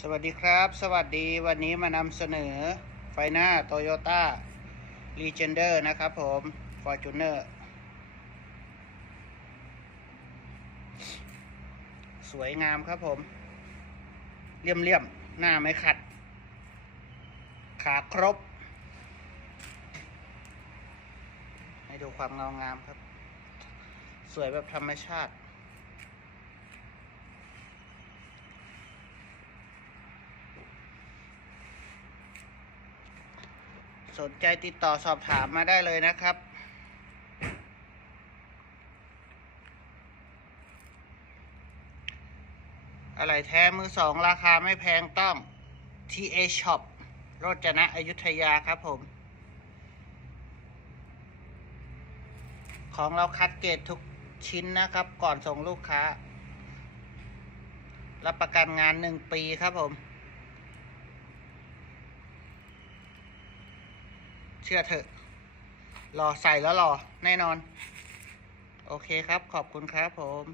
สวัสดีครับ สวัสดีวันนี้มานำเสนอไฟหน้า Toyota Legender นะครับผม Fortuner สวยงามครับผมเลี่ยมเลี่ยมๆ หน้าไม่ขัด ขาครบ ให้ดูความเงางามครับ สวยแบบธรรมชาติ สนใจติดต่อสอบถามมาได้เลยนะครับ อะไรแท้มือสองราคาไม่แพงต้อง TA Shop โรจนะอยุธยาครับผม ของเราคัดเกรดทุกชิ้นนะครับก่อนส่งลูกค้า รับประกันงานหนึ่งปีครับผม เชื่อเถอะ รอใส่แล้วรอแน่นอน โอเคครับ ขอบคุณครับผม